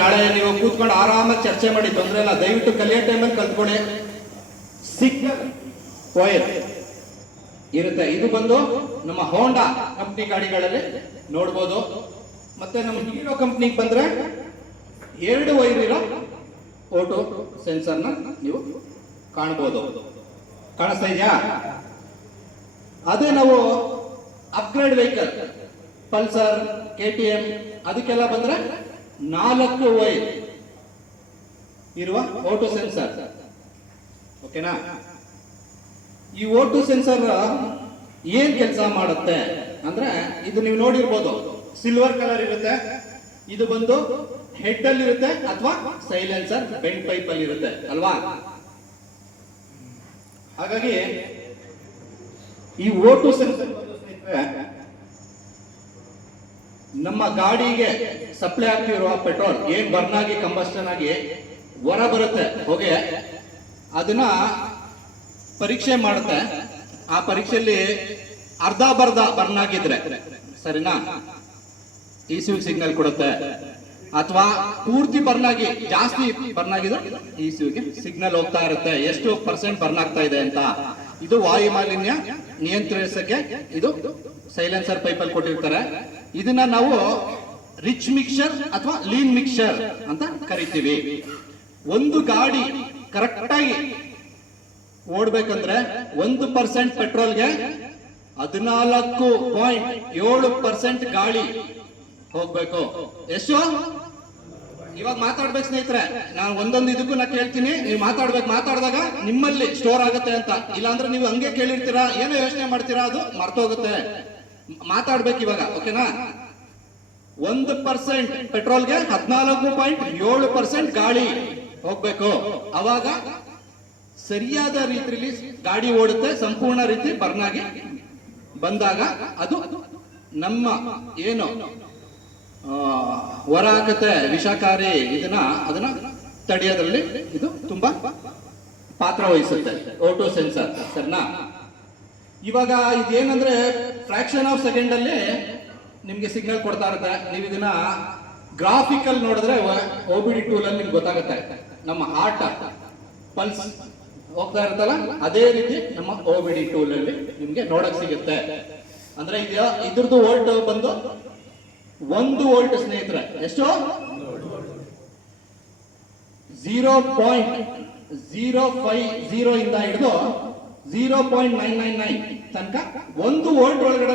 ನಾಳೆ ನೀವು ಕೂತ್ಕೊಂಡು ಆರಾಮಾಗಿ ಚರ್ಚೆ ಮಾಡಿ, ತೊಂದರೆ ಇಲ್ಲ. ದಯವಿಟ್ಟು ಕಲಿಯೋ ಟೈಮಲ್ಲಿ ಕಲ್ತ್ಕೊಳ್ಳಿ. ಸಿಗ್ನಲ್ ವೈರ್ ಇರುತ್ತೆ. ಇದು ಬಂದು ನಮ್ಮ ಹೋಂಡಾ ಕಂಪ್ನಿ ಗಾಡಿಗಳಲ್ಲಿ ನೋಡ್ಬೋದು. ಮತ್ತೆ ನಮ್ಮ ಹೀರೋ ಕಂಪ್ನಿಗೆ ಬಂದ್ರೆ 2 ವೈರ್ ಇರೋ ಓಟೋ ಸೆನ್ಸರ್ನ ನೀವು ಕಾಣ್ಬೋದು. ಕಾಣಿಸ್ತಾ ಇದೆಯಾ? ಅದೇ ನಾವು ಅಪ್ಗ್ರೇಡ್ ವೆಹಿಕಲ್ ಪಲ್ಸರ್, KTM ಅದಕ್ಕೆಲ್ಲ ಬಂದ್ರೆ 4 ವೈರ್ ಇರುವ ಓಟೋ ಸೆನ್ಸರ್. ಓಕೆನಾ? ಈ ಓಟೋ ಸೆನ್ಸರ್ ಏನ್ ಕೆಲಸ ಮಾಡುತ್ತೆ ಅಂದ್ರೆ, ಇದು ನೀವು ನೋಡಿರ್ಬೋದು, ಸಿಲ್ವರ್ ಕಲರ್ ಇರುತ್ತೆ. ಇದು ಬಂದು ಹೆಡ್ ಅಲ್ಲಿ ಇರುತ್ತೆ ಅಥವಾ ಸೈಲೆನ್ಸರ್ ಬೆಂಡ್ ಪೈಪ್ ಅಲ್ಲಿ ಇರುತ್ತೆ ಅಲ್ವಾ? ಹಾಗಾಗಿ ಈ ಓಟೋ ಸೆನ್ಸರ್ ನಮ್ಮ ಗಾಡಿಗೆ ಸಪ್ಲೈ ಆಗ್ತಿರುವ ಪೆಟ್ರೋಲ್ ಏನ್ ಬರ್ನ್ ಆಗಿ ಕಂಬಸ್ಟನ್ ಆಗಿ ಹೊರ ಬರುತ್ತೆ ಹೊಗೆ, ಅದನ್ನ ಪರೀಕ್ಷೆ ಮಾಡುತ್ತೆ. ಆ ಪರೀಕ್ಷೆಯಲ್ಲಿ ಅರ್ಧ ಬರ್ಧ ಬರ್ನ್ ಆಗಿದ್ರೆ ಸರಿನಾ, ECU ಸಿಗ್ನಲ್ ಕೊಡುತ್ತೆ. ಅಥವಾ ಪೂರ್ತಿ ಬರ್ನ್ ಆಗಿ ಜಾಸ್ತಿ ಬರ್ನ್ ಆಗಿದ್ರೆ ECU ಗೆ ಸಿಗ್ನಲ್ ಹೋಗ್ತಾ ಇರುತ್ತೆ, ಎಷ್ಟು % ಬರ್ನ್ ಆಗ್ತಾ ಇದೆ ಅಂತ. ಇದು ವಾಯು ಮಾಲಿನ್ಯ ನಿಯಂತ್ರಿಸಕ್ಕೆ ಇದು ಸೈಲೆನ್ಸರ್ ಪೈಪ್ ಅಲ್ಲಿ ಕೊಟ್ಟಿರ್ತಾರೆ. ಇದನ್ನ ನಾವು ರಿಚ್ ಮಿಕ್ಸರ್ ಅಥವಾ ಲೀನ್ ಮಿಕ್ಸರ್ ಅಂತ ಕರಿತೀವಿ. ಒಂದು ಗಾಡಿ ಕರೆಕ್ಟ್ ಆಗಿ ಓಡ್ಬೇಕಂದ್ರೆ 1% ಪೆಟ್ರೋಲ್ಗೆ 14.7% ಗಾಳಿ ಹೋಗ್ಬೇಕು. ಎಷ್ಟು? ಇವಾಗ ಮಾತಾಡ್ಬೇಕು ಸ್ನೇಹಿತರೆ, ನಾನು ಒಂದೊಂದು ಇದಕ್ಕೂ ನಾ ಕೇಳ್ತೀನಿ, ನೀವು ಮಾತಾಡ್ಬೇಕು. ಮಾತಾಡಿದಾಗ ನಿಮ್ಮಲ್ಲಿ ಸ್ಟೋರ್ ಆಗುತ್ತೆ ಅಂತ. ಇಲ್ಲಾಂದ್ರೆ ನೀವು ಹಂಗೆ ಕೇಳಿರ್ತೀರಾ, ಏನೋ ಯೋಚನೆ ಮಾಡ್ತೀರಾ, ಅದು ಮರ್ತೋಗುತ್ತೆ. ಮಾತಾಡ್ಬೇಕು ಇವಾಗ. ಓಕೆನಾ? 1% ಪೆಟ್ರೋಲ್ಗೆ 14.7% ಗಾಳಿ ಹೋಗ್ಬೇಕು. ಅವಾಗ ಸರಿಯಾದ ರೀತಿಯಲ್ಲಿ ಗಾಡಿ ಓಡುತ್ತೆ, ಸಂಪೂರ್ಣ ರೀತಿ ಬರ್ನ್ ಆಗಿ ಬಂದಾಗ ಅದು ನಮ್ಮ ಏನು ಹೊರ ಹಾಕತ್ತೆ ವಿಷಕಾರಿ ಅದನ್ನ ತಡೆಯೋದ್ರಲ್ಲಿ ಇದು ತುಂಬಾ ಪಾತ್ರ ವಹಿಸುತ್ತೆ ಓಟೋ ಸೆನ್ಸರ್. ಸರಿನಾ? ಇವಾಗ ಇದೇನಂದ್ರೆ ಫ್ರಾಕ್ಷನ್ ಆಫ್ ಸೆಕೆಂಡ್ ಅಲ್ಲಿ ನಿಮ್ಗೆ ಸಿಗ್ನಲ್ ಕೊಡ್ತಾ ಇರುತ್ತೆ. ನೀವು ಇದನ್ನ ಗ್ರಾಫಿಕಲ್ ನೋಡಿದ್ರೆ OBD ಟೂಲ್ ಅಲ್ಲಿ ನಿಮ್ಗೆ ಗೊತ್ತಾಗುತ್ತೆ. ನಮ್ಮ ಹಾರ್ಟ್ ಪಲ್ಸ್ ಹೋಗ್ತಾ ಇರುತ್ತಲ್ಲ, ಅದೇ ರೀತಿ ನಮ್ಮ OBD ಟೂಲ್ ಅಲ್ಲಿ ನಿಮ್ಗೆ ನೋಡಕ್ ಸಿಗುತ್ತೆ. ಅಂದ್ರೆ ಇದ್ರದ್ದು ವೋಲ್ಟ್ ಬಂದು 1 ವೋಲ್ಟ್ ಸ್ನೇಹಿತರೆ. ಎಷ್ಟು? 0.050 ಇಂದ ಹಿಡಿದು 0.999 ತನಕ 1 ವೋಲ್ಟ್ ಒಳಗಡೆ